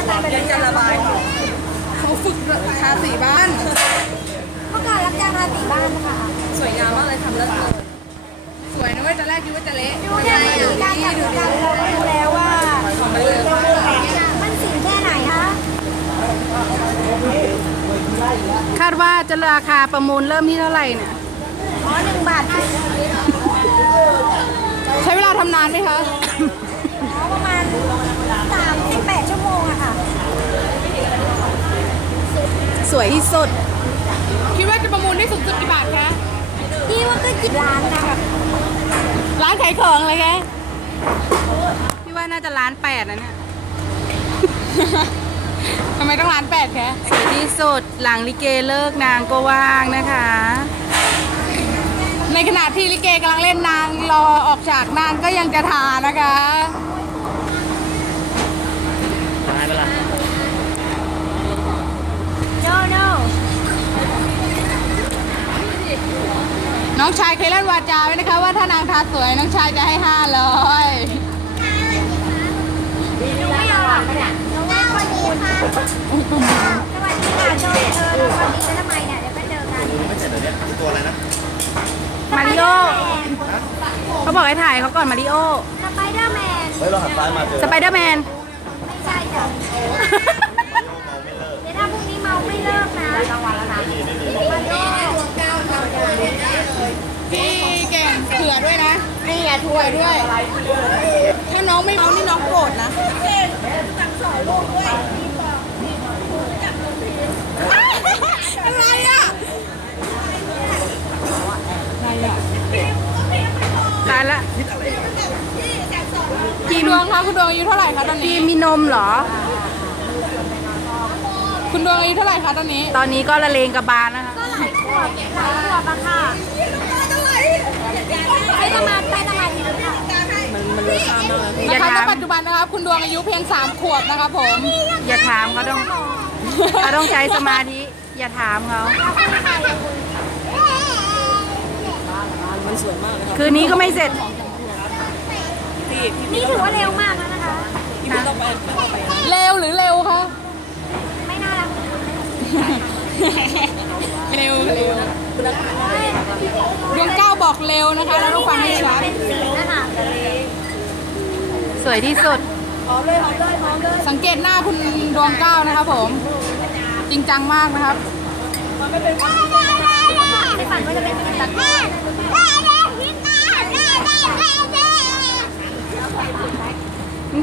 ตุ๊กตาแบบนี้จะระบายเขาฝึกทาสีบ้านเมื่อก่อนรับจ้างทาสีบ้านค่ะ สวยงามมากเลยทำเลิศเลยสวยนะเว้ยตอนแรกคิดว่าจะเละดูเนี่ยสีการจับดูกันเราก็รู้แล้วว่ามันเลยมันสีแค่ไหนคะคาดว่าจะราคาประมูลเริ่มที่เท่าไหร่เนี่ยอ๋อหนึ่งบาทใช้เวลาทำนานไหมคะอ๋อประมาณ งอะค่ะ สวยที่สุด คิดว่าจะประมูลได้สูงสุดกี่บาทคะพี่ว่าก็จิบล้านนะคะร้านขายของเลยแกพี่ว่าน่าจะร้านแปดนะเนี่ย ทำไมต้องร้านแปดแคะสวยที่สุดหลังลิเกเลิกนางก็ว่างนะคะ ในขณะที่ลิเกกำลังเล่นนางรอออกฉากนางก็ยังจะทานะคะ ตายไปละ โนโน น้องชายเคยเล่นวาจาไว้นะคะ ว่าถ้านางทาสวยน้องชายจะให้ห้าร้อยนูไม่เอาหรอกหนูว่าคนดีค่ะสวัสดีค่ะโจเออเราคนดีกันทำไมเนี่ยเดี๋ยวก็เจอกันไม่เสร็จเลยเนี่ยตัวอะไรนะมาริโอเขาบอกให้ถ่ายเขาก่อนมาริโอสไปเดอร์แมนเฮ้ยเราหันซ้ายมาเจอสไปเดอร์แมนไม่ใช่จ้ะเดี๋ยวถ้าพรุ่งนี้เมาไม่เลิกนะกลางวันแล้วนะม นี่ไงถ้วยด้วย ถ้าน้องไม่เมานี่น้องโกรธนะอะไรอะอะไรอะตายละพี่ดวงคะคุณดวงอายุเท่าไหร่คะตอนนี้ พี่มีนมเหรอ คุณดวงอายุเท่าไหร่คะตอนนี้ ตอนนี้ก็ละเลงกระบาลนะคะ ก็หลายขวบหลายขวบอะค่ะใช้สมาธิใช้สมาธิค่ะ อย่าถามปัจจุบันนะครับ คุณดวงอายุเพียง 3 ขวบนะครับผม อย่าถามเขาต้องเขาต้องใช้สมาธิ อย่าถามเขา มันสวยมากเลยครับคืนนี้ก็ไม่เสร็จ พี่พี่นี่ถือว่าเร็วมากแล้วนะคะ พี่ไม่ต้องไปต้องไปนะเร็วหรือเร็วคะ ไม่น่ารักเร็วเร็วดวงเก้าบอกเร็วนะคะแล้วต้องฟังให้ชัดเป็นสีนะคะ สวยที่สุดหอมเลยหอมเลยหอมเลยสังเกตหน้าคุณดวงเก้านะครับผม จริงจังมากนะครับในฝันว่าจะเป็นตัดนี่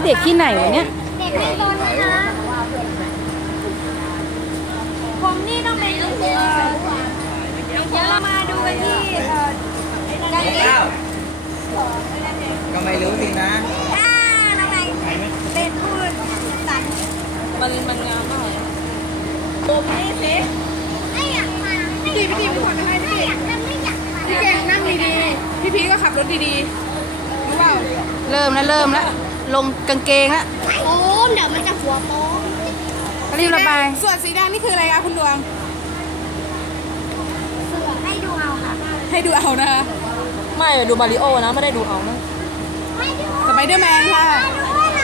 เด็กที่ไหนวะเนี่ย เด็กไม่โดนนะคะผมนี่ต้องเป็นเอ่อเดี๋ยวเรามาดูกันที่เอ่อการเก็บ ก็ไม่รู้สินะ อ่าน้องไหนเป็นผู้ตัด มันมันงามมากเลย ผมนี่สิไม่อยากมาพี่ดีพี่ดีเป็นคนให้พี่อยากจะไม่อยากมา พี่เก่งนั่งดีๆ พี่พีก็ขับรถดีๆรู้เปล่าเริ่มแล้วเริ่มแล้วลงกางเกงแล้วโอ้เดี๋ยวมันจะหัวโป๊ะรีบระบายส่วนสีแดงนี่คืออะไรคะคุณดวงเสือให้ดูเอาค่ะให้ดูเอานะคะไม่ดูมาริโอนะไม่ได้ดูเอานะให้ดูสไปเดอร์แมนค่ะดูอะไร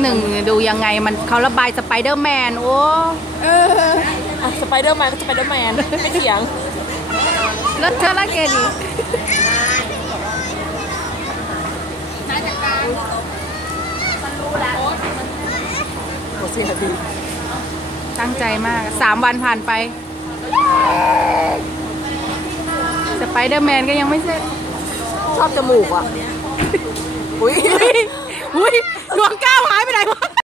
หนึ่งดูยังไงมันเขาระบายสไปเดอร์แมนโอ้เอออะสไปเดอร์แมนก็สไปเดอร์แมนไม่เถียงรถเธอละเกดี น่าจะกางมันรู้แล้วหมดสิบนทีตั้งใจมากสามวันผ่านไป สไปเดอร์แมนก็ยังไม่เสร็จ ชอบจมูกอะ อุ้ยอุ้ยดวงก้าวหายไปไหนวะ